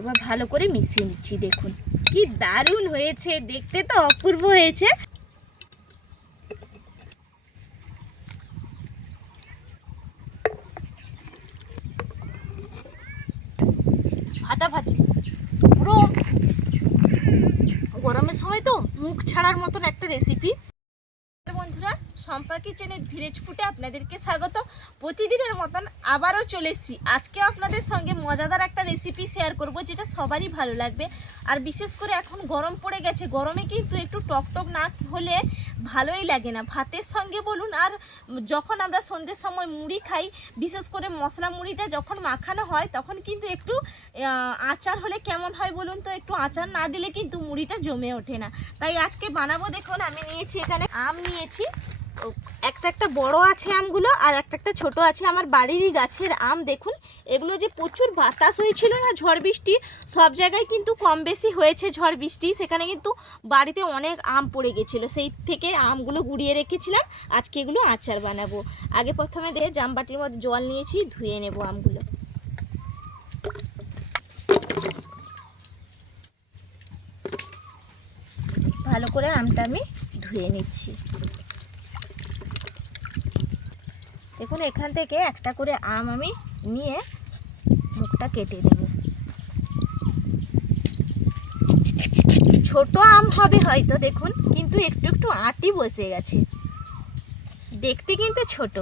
এবার ভালো করে মিশিয়ে নিচ্ছি। দেখুন কি দারুণ হয়েছে, দেখতে তো অপূর্ব হয়েছে। ফাটাফাটি, পুরো গরমের সময় তো মুখ ছাড়ার মতন একটা রেসিপি। বন্ধুরা, শম্পা কিচেনের ভিলেজ ফুডে আপনাদেরকে স্বাগত। প্রতিদিনের মতন আবারও চলে এসেছি। আজকে আপনাদের সঙ্গে মজাদার একটা রেসিপি শেয়ার করব, যেটা সবারই ভালো লাগবে। আর বিশেষ করে এখন গরম পড়ে গেছে, গরমে কিন্তু একটু টকটক না হলে ভালোই লাগে না, ভাতের সঙ্গে বলুন। আর যখন আমরা সন্ধ্যের সময় মুড়ি খাই, বিশেষ করে মশলা মুড়িটা যখন মাখানো হয়, তখন কিন্তু একটু আচার হলে কেমন হয় বলুন তো। একটু আচার না দিলে কিন্তু মুড়িটা জমে ওঠে না। তাই আজকে বানাবো। দেখুন আমি নিয়েছি এখানে আম নিয়েছি, একটা বড় আছে আমগুলো, আর একটা ছোট আছে আমার বাড়িরই গাছের আম। দেখুন এগুলো যে প্রচুর বাতাস হয়েছিল না, ঝড় বৃষ্টি, সব জায়গায় কিন্তু কম বেশি হয়েছে ঝড় বৃষ্টি, সেখানে কিন্তু বাড়িতে অনেক আম পড়ে গেছিলো, সেই থেকে আমগুলো গুঁড়িয়ে রেখেছিলাম। আজকে এগুলো আচার বানাবো। আগে প্রথমে দিয়ে জামবাটির মধ্যে জল নিয়েছি, ধুয়ে নেব আমগুলো। ভালো করে আমটা আমি ধুয়ে নিচ্ছি। দেখুন এখান থেকে একটা করে আম আমি নিয়ে মুখটা কেটে দেব। ছোট আম হবে হয়তো, দেখুন কিন্তু একটু একটু আঁটি বসে গেছে, দেখতে কিন্তু ছোট।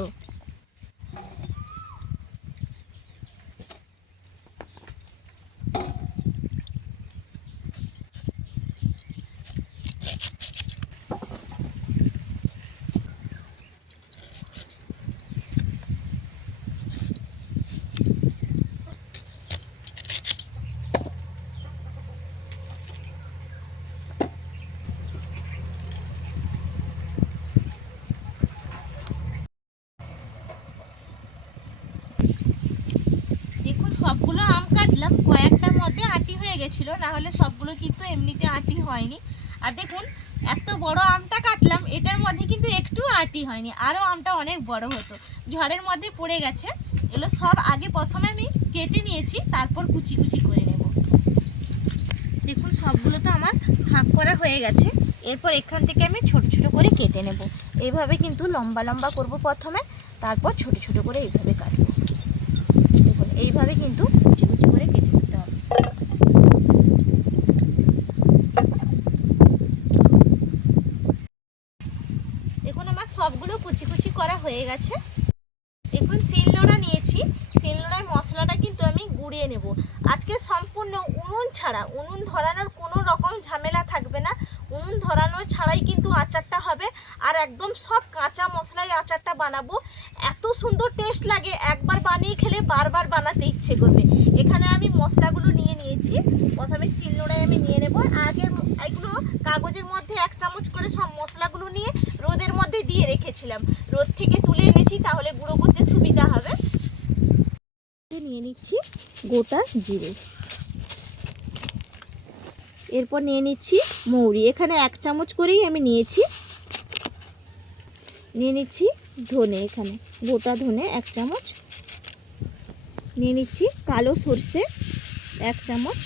সবগুলো আম কাটলাম, কয়েকটার মধ্যে আঁটি হয়ে গেছিলো, না হলে সবগুলো কিন্তু এমনিতে আঁটি হয়নি। আর দেখুন এত বড় আমটা কাটলাম, এটার মধ্যে কিন্তু একটু আঁটি হয়নি, আরও আমটা অনেক বড় হতো, ঝড়ের মধ্যে পড়ে গেছে। এগুলো সব আগে প্রথমে আমি কেটে নিয়েছি, তারপর কুচি কুচি করে নেব। দেখুন সবগুলো তো আমার ভাগ করা হয়ে গেছে। এরপর এখান থেকে আমি ছোট ছোট করে কেটে নেব। এইভাবে কিন্তু লম্বা লম্বা করব প্রথমে, তারপর ছোট ছোট করে এইভাবে কাটবো। দেখুন এইভাবে কিন্তু কুচি কুচি করে কেটে নিতে হবে। দেখুন আমার সবগুলো কুচি কুচি করা হয়ে গেছে। দেখুন শিলনোড়া নিয়েছি, শিলনোড়ার মশলাটা কিন্তু আমি গুঁড়িয়ে নেব। আজকে সম্পূর্ণ উনুন ছাড়া, উনুন ধরানোর কোনো রকম ঝামেলা থাকবে না, উনুন ধরানো ছাড়াই কিন্তু আচারটা হবে। আর একদম সব কাঁচা মশলাই আচারটা বানাবো, এত সুন্দর টেস্ট লাগে, একবার বানিয়ে খেলে বারবার বানাতে ইচ্ছে করবে। এখানে আমি মশলাগুলো নিয়ে নিয়েছি, প্রথমে শিলনোড়ায় আমি নিয়ে নেব। আগে এগুলো কাগজের মধ্যে 1 চামচ করে সব মশলাগুলো নিয়ে রোদের মধ্যে দিয়ে রেখেছিলাম, রোদ থেকে তুলে এনেছি, তাহলে গুঁড়ো করতে সুবিধা হবে। নিয়ে নিচ্ছি গোটা জিরে, এরপর নিয়ে নিচ্ছি মৌরি, এখানে 1 চামচ করেই আমি নিয়েছি। নিয়ে নিচ্ছি ধনে, এখানে গোটা ধনে 1 চামচ। নিয়ে নিচ্ছি কালো সর্ষে 1 চামচ।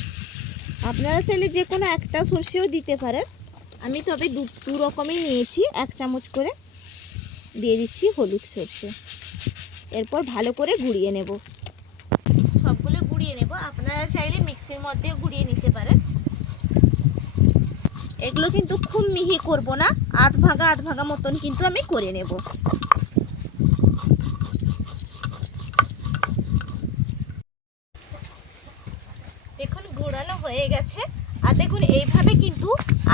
আপনারা চাইলে যে কোনো একটা সর্ষেও দিতে পারেন, আমি তবে দু রকমই নিয়েছি 1 চামচ করে। দিয়ে দিচ্ছি হলুদ সর্ষে। এরপর ভালো করে গুঁড়িয়ে নেব, সবগুলো গুঁড়িয়ে নেব। আপনারা চাইলে মিক্সির মধ্যেও গুঁড়িয়ে নিতে পারেন। এগুলো কিন্তু খুব মিহি করব না, আধ ভাগা মতন কিন্তু আমি করে নেব। দেখুন গুঁড়ানো হয়ে গেছে। আর দেখুন এইভাবে কিন্তু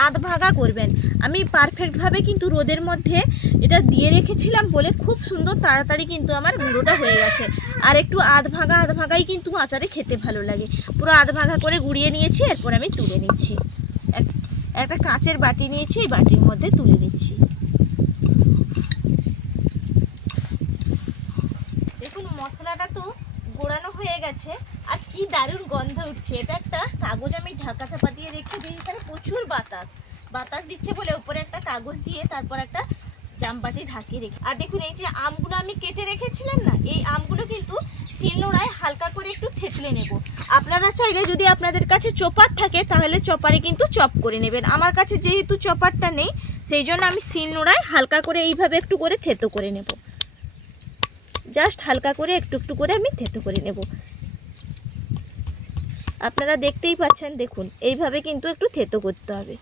আধ ভাগা করবেন। আমি পারফেক্টভাবে কিন্তু রোদের মধ্যে এটা দিয়ে রেখেছিলাম বলে খুব সুন্দর তাড়াতাড়ি কিন্তু আমার গুঁড়োটা হয়ে গেছে। আর একটু আধ ভাগাই কিন্তু আচারে খেতে ভালো লাগে। পুরো আধ ভাগা করে গুঁড়িয়ে নিয়েছি, এরপর আমি তুলে নিচ্ছি। একটা কাঁচের বাটি নিয়েছি, এই বাটির মধ্যে তুলে নিচ্ছি। দেখুন মশলাটা তো গোড়ানো হয়ে গেছে, আর কি দারুণ গন্ধ উঠছে। এটা একটা কাগজ আমি ঢাকা চাপা দিয়ে রেখে দিই, এখানে প্রচুর বাতাস দিচ্ছে বলে উপরে একটা কাগজ দিয়ে তারপর একটা জামবাটি ঢাকিয়ে রেখে। আর দেখুন এই যে আমগুলো আমি কেটে রেখেছিলাম না, এই আমগুলো কিন্তু শিলনোড়ায় হালকা করে একটু থেতলে নেব। আপনারা চাইলে যদি আপনাদের কাছে চপার থাকে তাহলে চপারে কিন্তু চপ করে নেবেন। আমার কাছে যেহেতু চপারটা নেই সেই জন্য আমি শিলনোড়ায় হালকা করে এইভাবে একটু করে থেতো করে নেব। জাস্ট হালকা করে একটু একটু করে আমি থেতো করে নেব। আপনারা দেখতেই পাচ্ছেন, দেখুন এইভাবে কিন্তু একটু থেতো করতে হবে।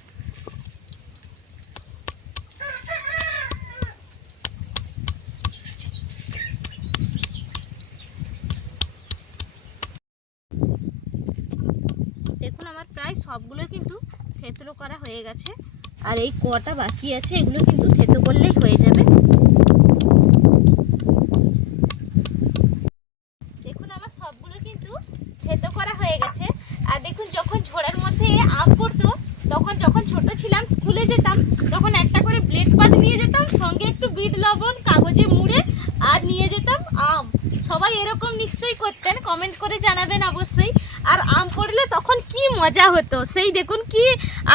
দেখুন আমার প্রায় সবগুলো কিন্তু থেতো করা হয়ে গেছে, আর এই কটা বাকি আছে এগুলো কিন্তু থেতো করলেই হয়ে যাবে। দেখুন আমার সবগুলো কিন্তু থেতো করা হয়ে গেছে। আর দেখুন যখন ঝোড়ের মধ্যে আম পড়তো তখন যখন ছোট ছিলাম স্কুলে যেতাম তখন একটা করে ব্লেড পাত নিয়ে যেতাম, সঙ্গে একটু বিট লবণ কাগজে মুড়ে আর নিয়ে যেতাম আম। সবাই এরকম নিশ্চয়ই করতেন, কমেন্ট করে জানাবেন অবশ্যই। আর আম পড়লে তখন কি মজা হতো সেই দেখুন, কি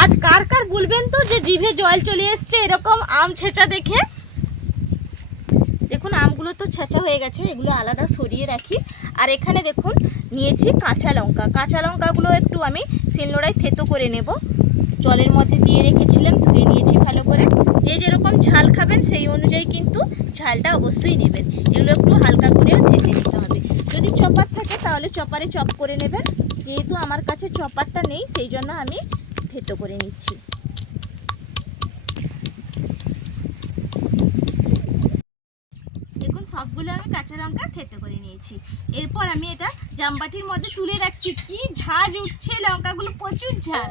আজ কার কার বলবেন তো যে জিভে জল চলে এসছে এরকম আম ছেঁচা দেখে। দেখুন আমগুলো তো ছেঁচা হয়ে গেছে, এগুলো আলাদা সরিয়ে রাখি। আর এখানে দেখুন নিয়েছি কাঁচা লঙ্কা। কাঁচা লঙ্কাগুলো একটু আমি শিলনোড়ায় থেতো করে নেব। জলের মধ্যে দিয়ে রেখেছিলাম, ধুয়ে নিয়েছি ভালো করে। যে যেরকম ঝাল খাবেন সেই অনুযায়ী কিন্তু ঝালটা অবশ্যই নেবেন। এগুলো একটু হালকা করেও থেতে নিতে হবে। যদি চপার থাকে তাহলে চপারে চপ করে নেবেন। যেহেতু আমার কাছে চপারটা নেই সেই জন্য আমি থেতো করে নিচ্ছি। দেখুন সবগুলো আমি কাঁচা লঙ্কা থেতো করে নিয়েছি। এরপর আমি এটা জামবাটির মধ্যে তুলে রাখছি। কি ঝাঁজ উঠছে, লঙ্কাগুলো প্রচুর ঝাল।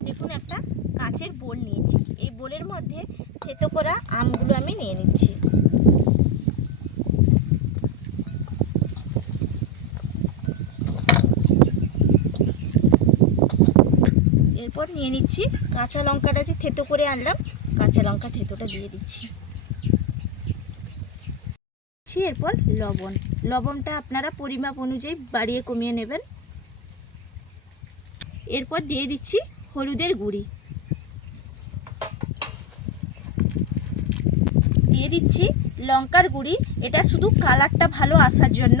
দেখুন একটা কাচের বোল নিয়েছি, এই বোলের মধ্যে থেতো করা আমগুলো আমি নিয়ে নিচ্ছি। এরপর নিয়ে নিচ্ছি কাঁচা লঙ্কাটা যে থেতো করে আনলাম, কাঁচা লঙ্কা থেতোটা দিয়ে দিচ্ছি। এরপর লবণ, লবণটা আপনারা পরিমাপ অনুযায়ী বাড়িয়ে কমিয়ে নেবেন। এরপর দিয়ে দিচ্ছি হলুদের গুঁড়ি, দিয়ে দিচ্ছি লঙ্কার গুঁড়ি, এটা শুধু কালারটা ভালো আসার জন্য।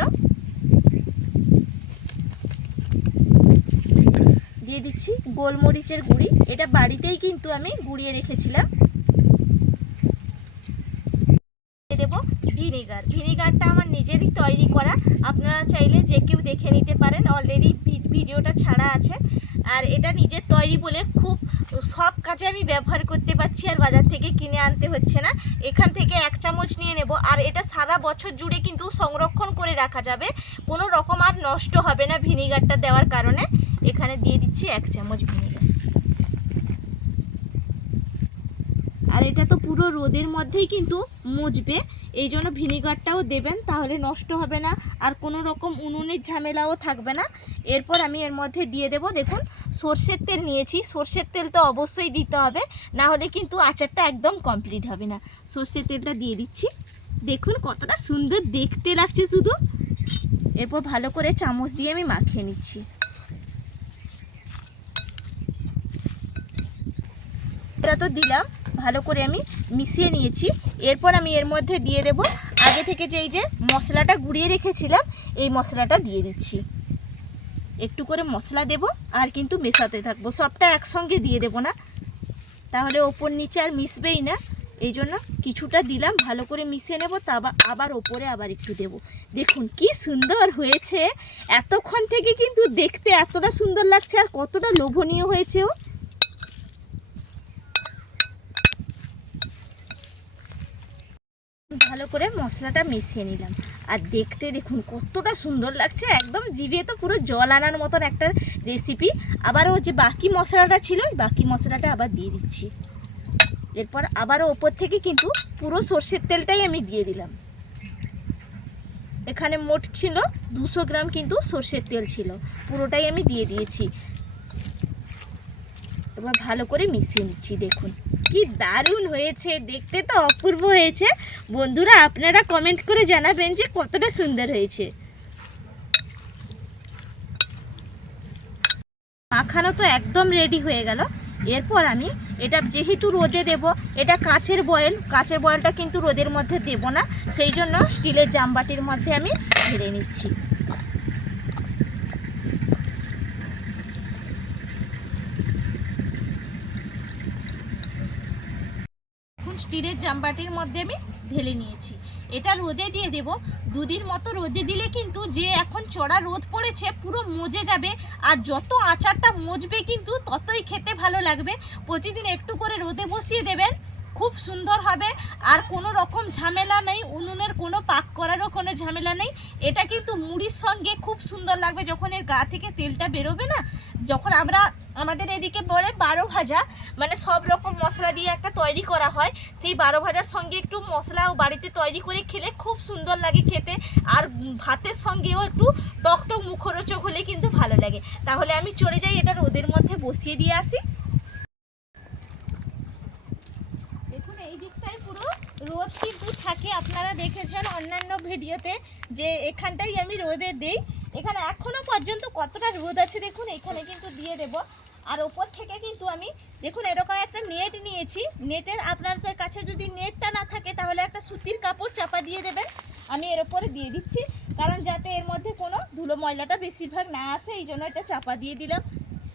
দিয়ে দিচ্ছি গোলমরিচের গুঁড়ি, এটা বাড়িতেই কিন্তু আমি গুঁড়িয়ে রেখেছিলাম। দেব ভিনেগার, ভিনেগারটা আমার নিজেরই তৈরি করা, আপনারা চাইলে যে কেউ দেখে নিতে পারেন, অলরেডি ভিডিওটা ছাড়া আছে। আর এটা নিজের তৈরি বলে খুব সব কাজে আমি ব্যবহার করতে পারছি, আর বাজার থেকে কিনে আনতে হচ্ছে না। এখান থেকে 1 চামচ নিয়ে নেব, আর এটা সারা বছর জুড়ে কিন্তু সংরক্ষণ করে রাখা যাবে, কোনো রকম আর নষ্ট হবে না ভিনেগারটা দেওয়ার কারণে। এখানে দিয়ে দিচ্ছি 1 চামচ ভিনেগার। আর এটা তো পুরো রোদের মধ্যেই কিন্তু মুছবে, এই জন্য ভিনেগারটাও দেবেন, তাহলে নষ্ট হবে না আর কোনো রকম উনুনের ঝামেলাও থাকবে না। এরপর আমি এর মধ্যে দিয়ে দেব, দেখুন সর্ষের তেল নিয়েছি, সর্ষের তেল তো অবশ্যই দিতে হবে, না হলে কিন্তু আচারটা একদম কমপ্লিট হবে না। সর্ষের তেলটা দিয়ে দিচ্ছি, দেখুন কতটা সুন্দর দেখতে লাগছে শুধু। এরপর ভালো করে চামচ দিয়ে আমি মাখিয়ে নিচ্ছি। এটা তো দিলাম, ভালো করে আমি মিশিয়ে নিয়েছি। এরপর আমি এর মধ্যে দিয়ে দেব আগে থেকে যে এই যে মশলাটা গুঁড়িয়ে রেখেছিলাম, এই মশলাটা দিয়ে দিচ্ছি। একটু করে মশলা দেব আর কিন্তু মেশাতে থাকবো, সবটা একসঙ্গে দিয়ে দেব না, তাহলে ওপর নিচে আর মিশবেই না। এই জন্য কিছুটা দিলাম, ভালো করে মিশিয়ে নেব, তা আবার ওপরে আবার একটু দেব। দেখুন কি সুন্দর হয়েছে, এতক্ষণ থেকে কিন্তু দেখতে এতটা সুন্দর লাগছে আর কতটা লোভনীয় হয়েছেও। ভালো করে মশলাটা মিশিয়ে নিলাম, আর দেখতে দেখুন কতটা সুন্দর লাগছে, একদম জিভে তো পুরো জল আনার মতন একটা রেসিপি। আবারও যে বাকি মশলাটা ছিল বাকি মশলাটা আবার দিয়ে দিচ্ছি। এরপর আবারও ওপর থেকে কিন্তু পুরো সর্ষের তেলটাই আমি দিয়ে দিলাম। এখানে মোট ছিল 200 গ্রাম কিন্তু সর্ষের তেল ছিল, পুরোটাই আমি দিয়ে দিয়েছি। এবার ভালো করে মিশিয়ে নিচ্ছি। দেখুন কি দারুণ হয়েছে, দেখতে তো অপূর্ব হয়েছে। বন্ধুরা আপনারা কমেন্ট করে জানাবেন যে কতটা সুন্দর হয়েছে। মাখানো তো একদম রেডি হয়ে গেল। এরপর আমি এটা যেহেতু রোদে দেব, এটা কাচের বয়েল, কাচের বয়েলটা কিন্তু রোদের মধ্যে দেব না, সেই জন্য স্টিলের জামবাটির মধ্যে আমি ঢেলে নিচ্ছি। এখন স্টিলের জামবাটির মধ্যে আমি ঢেলে নিয়েছি। এটা রোদে দিয়ে দেব, দুদিন মতো রোদে দিলে কিন্তু যে এখন চড়া রোদ পড়েছে পুরো মজে যাবে, আর যত আচারটা মজবে কিন্তু ততই খেতে ভালো লাগবে। প্রতিদিন একটু করে রোদে বসিয়ে দেবেন, খুব সুন্দর হবে। আর কোনো রকম ঝামেলা নেই, উনুনের কোনো পাক করারও কোনো ঝামেলা নেই। এটা কিন্তু মুড়ির সঙ্গে খুব সুন্দর লাগবে, যখন এর গা থেকে তেলটা বেরোবে না, যখন আমাদের এদিকে বলে 12 ভাজা, মানে সব রকম মশলা দিয়ে একটা তৈরি করা হয়, সেই 12 ভাজার সঙ্গে একটু মশলাও বাড়িতে তৈরি করে খেলে খুব সুন্দর লাগে খেতে। আর ভাতের সঙ্গেও একটু টকটক মুখরোচক হলে কিন্তু ভালো লাগে। তাহলে আমি চলে যাই, এটা রোদের মধ্যে বসিয়ে দিয়ে আসি। দেখুন এই দিকটায় পুরো রোদ কিন্তু থাকে, আপনারা দেখেছেন অন্যান্য ভিডিওতে যে এখানটাই আমি রোদে দেই। এখানে এখনো পর্যন্ত কতটা রোদ আছে দেখুন, এখানে কিন্তু দিয়ে দেব। আর ওপর থেকে কিন্তু আমি দেখুন এরকম একটা নেট নিয়েছি, নেটের আপনার কাছে যদি নেটটা না থাকে তাহলে একটা সুতির কাপড় চাপা দিয়ে দেবেন। আমি এর ওপরে দিয়ে দিচ্ছি, কারণ যাতে এর মধ্যে কোনো ধুলো ময়লাটা বেশিরভাগ না আসে, এই জন্য এটা চাপা দিয়ে দিলাম।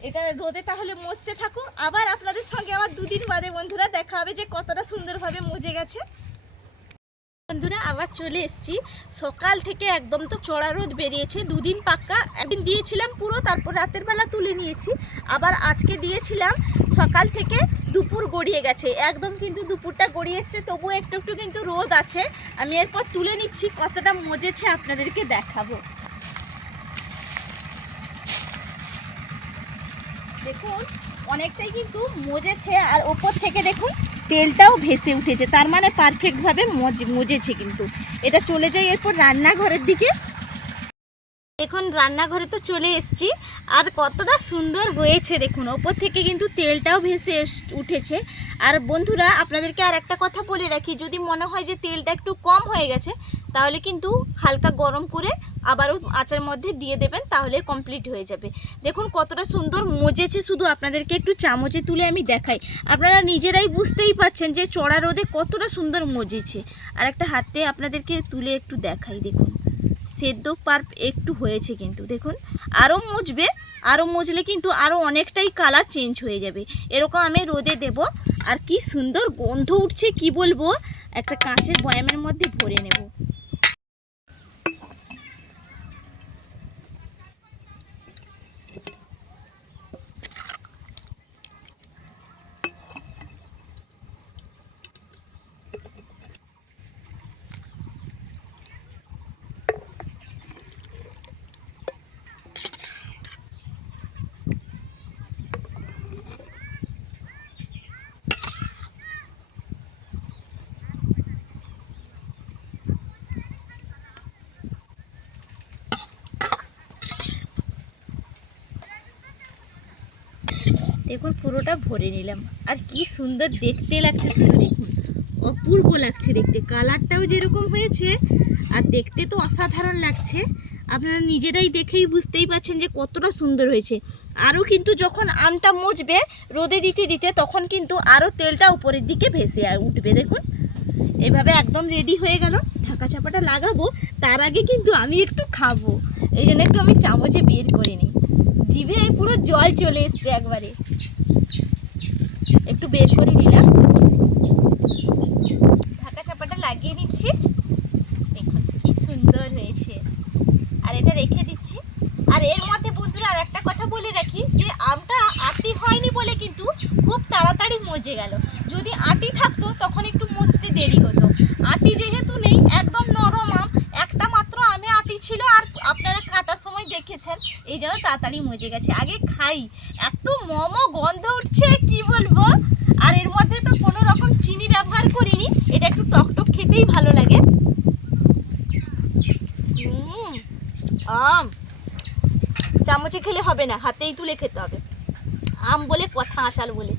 এটা রোদে তাহলে মজতে থাকো, আবার আপনাদের সঙ্গে আবার 2 দিন বাদে বন্ধুরা দেখা হবে যে কতটা সুন্দরভাবে মজে গেছে। বন্ধুরা আবার চলে এসেছি, সকাল থেকে একদম তো চড়া রোদ বেরিয়েছে, 2 দিন পাক্কা। একদিন দিয়েছিলাম পুরো, তারপর রাতের বেলা তুলে নিয়েছি, আবার আজকে দিয়েছিলাম সকাল থেকে দুপুর গড়িয়ে গেছে, একদম কিন্তু দুপুরটা গড়িয়ে এসছে, তবুও একটু একটু কিন্তু রোদ আছে। আমি এরপর তুলে নিচ্ছি, কতটা মজেছে আপনাদেরকে দেখাবো। দেখুন অনেকটাই কিন্তু মজেছে, আর ওপর থেকে দেখুন তেলটাও ভেসে উঠেছে, তার মানে পারফেক্টভাবে মজেছে কিন্তু। এটা চলে যায় এরপর রান্নাঘরের দিকে। এখন রান্নাঘরে তো চলে এসেছি, আর কতটা সুন্দর হয়েছে দেখুন, ওপর থেকে কিন্তু তেলটাও ভেসে উঠেছে। আর বন্ধুরা আপনাদেরকে আর একটা কথা বলে রাখি, যদি মনে হয় যে তেলটা একটু কম হয়ে গেছে তাহলে কিন্তু হালকা গরম করে আবারও আচার মধ্যে দিয়ে দেবেন, তাহলে কমপ্লিট হয়ে যাবে। দেখুন কতটা সুন্দর মজেছে, শুধু আপনাদেরকে একটু চামচে তুলে আমি দেখাই, আপনারা নিজেরাই বুঝতেই পাচ্ছেন যে চড়া রোদে কতটা সুন্দর মজেছে। আর একটা হাতে আপনাদেরকে তুলে একটু দেখাই, দেখুন সেদ্ধ একটু হয়েছে কিন্তু দেখুন, আরও মজবে, আরও মজলে কিন্তু আরও অনেকটাই কালার চেঞ্জ হয়ে যাবে। এরকম আমি রোদে দেব, আর কি সুন্দর গন্ধ উঠছে কি বলবো। একটা কাঁচের বয়ামের মধ্যে ভরে নেব। দেখুন পুরোটা ভরে নিলাম, আর কি সুন্দর দেখতে লাগছে, দেখুন অপূর্ব লাগছে দেখতে, কালারটাও যেরকম হয়েছে আর দেখতে তো অসাধারণ লাগছে। আপনারা নিজেরাই দেখেই বুঝতেই পারছেন যে কতটা সুন্দর হয়েছে। আরও কিন্তু যখন আমটা মজবে রোদে দিতে দিতে, তখন কিন্তু আরও তেলটা উপরের দিকে ভেসে উঠবে। দেখুন এভাবে একদম রেডি হয়ে গেল, ঢাকা চাপাটা লাগাবো, তার আগে কিন্তু আমি একটু খাবো, এই জন্য একটু আমি চামচে বের করে নিই। জিভে পুরো জল চলে এসছে একবারে, একটু বের করে নিলাম, ঢাকা চাপাটা লাগিয়ে নিচ্ছি। দেখুন কি সুন্দর হয়েছে, আর এটা রেখে দিচ্ছি। আর এর মধ্যে বন্ধুরা আর একটা কথা বলে রাখি, যে আমটা আটি হয়নি বলে কিন্তু খুব তাড়াতাড়ি মজে গেল, যদি আটি থাকতো তখন একটু মজতে দেরি হতো। আটি যেহেতু নেই, একদম নরম আম, একটা মাত্র আমে আটি ছিল, আর আপনারা কাটার সময় দেখেছেন, এই জন্য তাড়াতাড়ি মজে গেছে। আগে খাই, এত মোমো গন্ধ উঠছে কি বলবো। আর এর মধ্যে তো কোনো রকম চিনি ব্যবহার করিনি, এটা একটু টকটক খেতেই ভালো লাগে। আম চামচে খেলে হবে না, হাতেই তুলে খেতে হবে, আম বলে কথা, আচার বলে।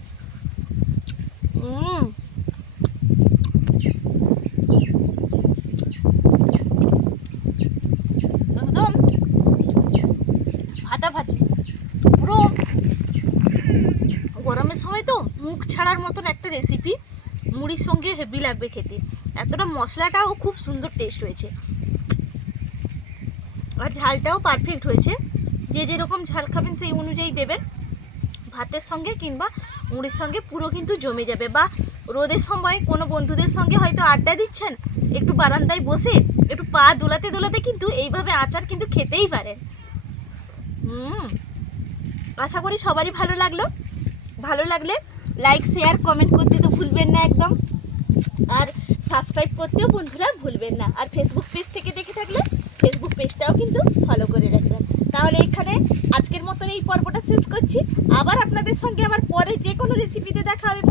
একদম ফাটাফাটি, পুরো গরমের সময় তো মুখ ছাড়ার মতন একটা রেসিপি, মুড়ির সঙ্গে হেভি লাগবে খেতে। এতটা মশলাটাও খুব সুন্দর টেস্ট হয়েছে, আর ঝালটাও পারফেক্ট হয়েছে। যে যেরকম ঝাল খাবেন সেই অনুযায়ী দেবেন। ভাতের সঙ্গে কিংবা মুড়ির সঙ্গে পুরো কিন্তু জমে যাবে। বা রোদের সময় কোনো বন্ধুদের সঙ্গে হয়তো আড্ডা দিচ্ছেন, একটু বারান্দায় বসে একটু পা দোলাতে দোলাতে কিন্তু এইভাবে আচার কিন্তু খেতেই পারেন। আশা করি সবারই ভালো লাগলো। ভালো লাগলে লাইক শেয়ার কমেন্ট করতে তো ভুলবেন না একদম, আর সাবস্ক্রাইব করতেও বন্ধুরা ভুলবেন না। আর ফেসবুক পেজ থেকে দেখে থাকলে ফেসবুক পেজটাও কিন্তু ফলো করে রাখবেন। তাহলে এখানে আজকের মতন এই পর্বটা শেষ করছি। আবার আপনাদের সঙ্গে আবার পরে যে কোনো রেসিপিতে দেখা হবে।